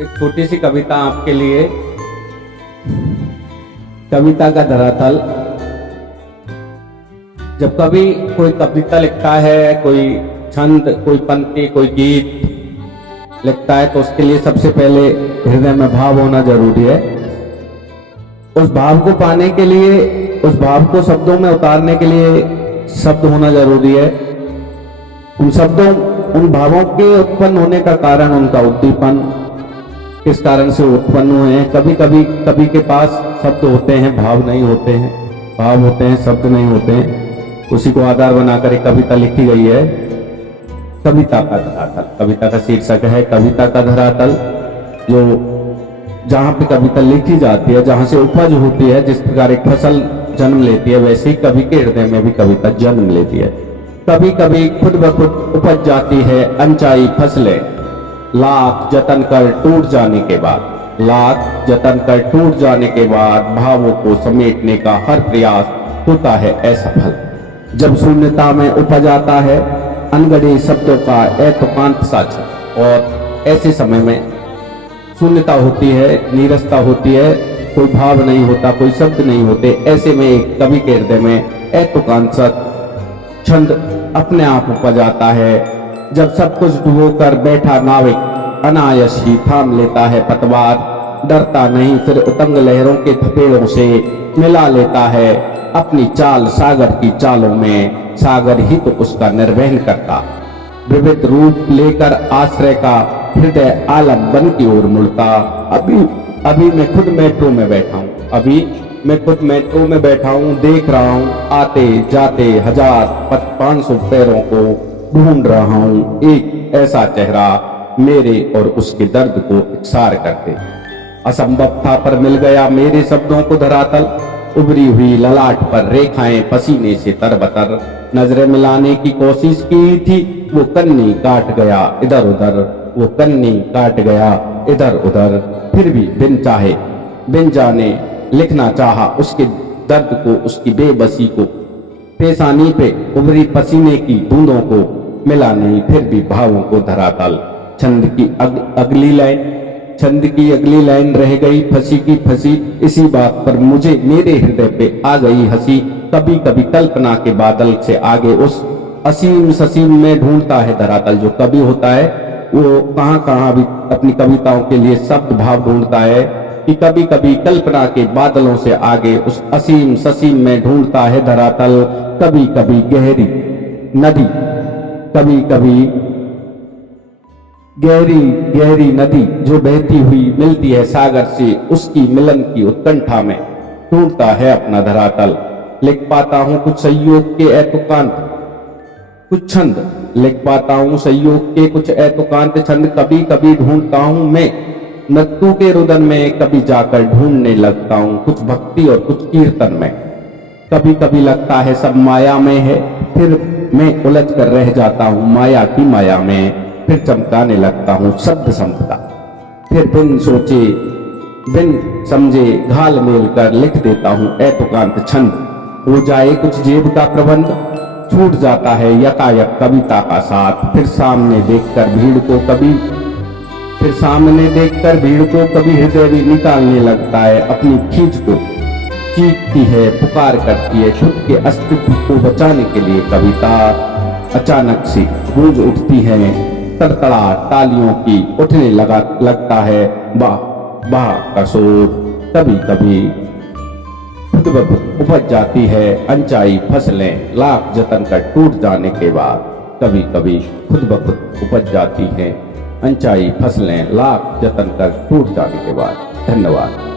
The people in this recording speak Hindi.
एक छोटी सी कविता आपके लिए। कविता का धरातल। जब कभी कोई कविता लिखता है, कोई छंद, कोई पंक्ति, कोई गीत लिखता है, तो उसके लिए सबसे पहले हृदय में भाव होना जरूरी है। उस भाव को पाने के लिए, उस भाव को शब्दों में उतारने के लिए शब्द होना जरूरी है। उन शब्दों, उन भावों के उत्पन्न होने का कारण, उनका उद्दीपन, किस कारण से उत्पन्न हुए हैं। कभी कभी कवि के पास शब्द होते हैं, भाव नहीं होते हैं, भाव होते हैं, शब्द नहीं होते हैं। उसी को आधार बनाकर एक कविता लिखी गई है, कविता का धरातल। कविता का शीर्षक है कविता का धरातल। जो जहाँ पे कविता लिखी जाती है, जहाँ से उपज होती है, जिस प्रकार एक फसल जन्म लेती है, वैसे ही कवि के हृदय में भी कविता जन्म लेती है। कभी कभी खुद ब खुद उपज जाती है अनचाही फसलें, लाख जतन कर टूट जाने के बाद। लाख जतन कर टूट जाने के बाद भावों को समेटने का हर प्रयास होता है असफल। जब शून्यता में उपज आता है अनगढ़े शब्दों का एकांत साच, और ऐसे समय में शून्यता होती है, नीरसता होती है, कोई भाव नहीं होता, कोई शब्द नहीं होते। ऐसे में एक कवि के हृदय में एकांत सच छंद अपने आप उपज आता है। जब सब कुछ डुबोकर बैठा नाविक अनायास ही थाम लेता है पतवार, डरता नहीं फिर उतंग लहरों के थपेड़ों से मिला लेता है अपनी चाल सागर की चालों में। सागर ही तो उसका निर्वहन करता, विविध रूप लेकर आश्रय का हृदय आलम बन की ओर मुड़ता। अभी मैं खुद मेट्रो में बैठा हूँ, अभी मैं खुद मेट्रो में बैठा हूँ, देख रहा हूँ आते जाते 1000-500 पैरों को ढूंढ रहा हूँ एक ऐसा चेहरा मेरे और उसके दर्द को इकसार करते। असंभव था पर मिल गया मेरे शब्दों को धरातल। उभरी हुई ललाट पर रेखाएं पसीने से तरबतर, नजरें मिलाने की कोशिश की थी, वो कन्नी काट गया इधर उधर, वो कन्नी काट गया इधर उधर। फिर भी बिन चाहे बिन जाने लिखना चाहा उसके दर्द को, उसकी बेबसी को, पेशानी पे उभरी पसीने की बूंदों को। मिला नहीं फिर भी भावों को धरातल। छंद की अगली लाइन, छंद की अगली लाइन रह गई फंसी की फंसी। इसी बात पर मुझे मेरे हृदय पे आ गई हंसी। कभी कभी कल्पना के बादल से आगे उस असीम ससीम में ढूंढता है धरातल। जो कवि होता है वो कहाँ कहाँ भी अपनी कविताओं के लिए शब्द भाव ढूंढता है, कि कभी कभी कल्पना के बादलों से आगे उस असीम ससीम में ढूंढता है धरातल। कभी कभी गहरी नदी, कभी कभी गहरी गहरी नदी जो बहती हुई मिलती है सागर से, उसकी मिलन की उत्कंठा में ढूंढता है अपना धरातल। लिख पाता हूँ कुछ संयोग के एतुकांत, कुछ छंद लिख पाता हूँ संयोग के कुछ एतुकांत छंद। कभी कभी ढूंढता हूँ मैं मृत्यु के रुदन में, कभी जाकर ढूंढने लगता हूँ कुछ भक्ति और कुछ कीर्तन में। कभी कभी लगता है सब माया में है, फिर मैं उलझ कर रह जाता हूँ माया की माया में। फिर चमकाने लगता हूँ शब्द संपदा, फिर बिन सोचे बिन समझे घाल मेल कर लिख देता हूँ एतुकांत छंद। हो जाए कुछ जेब का प्रबंध, छूट जाता है यकायक कविता का साथ। फिर सामने देखकर भीड़ को कभी हृदय भी निकालने लगता है अपनी खींच को। चीखती है, पुकार करती है खुद के अस्तित्व को बचाने के लिए कविता। अचानक से गूंज उठती है तड़तड़ा तालियों की, उठने लगता है वाह वाह का शोर। कभी कभी खुद ब खुद उपज जाती है अनचाही फसलें, लाख जतन कर टूट जाने के बाद। कभी कभी खुद ब खुद उपज जाती है अनचाही फसलें, लाख जतन कर टूट जाने के बाद। धन्यवाद।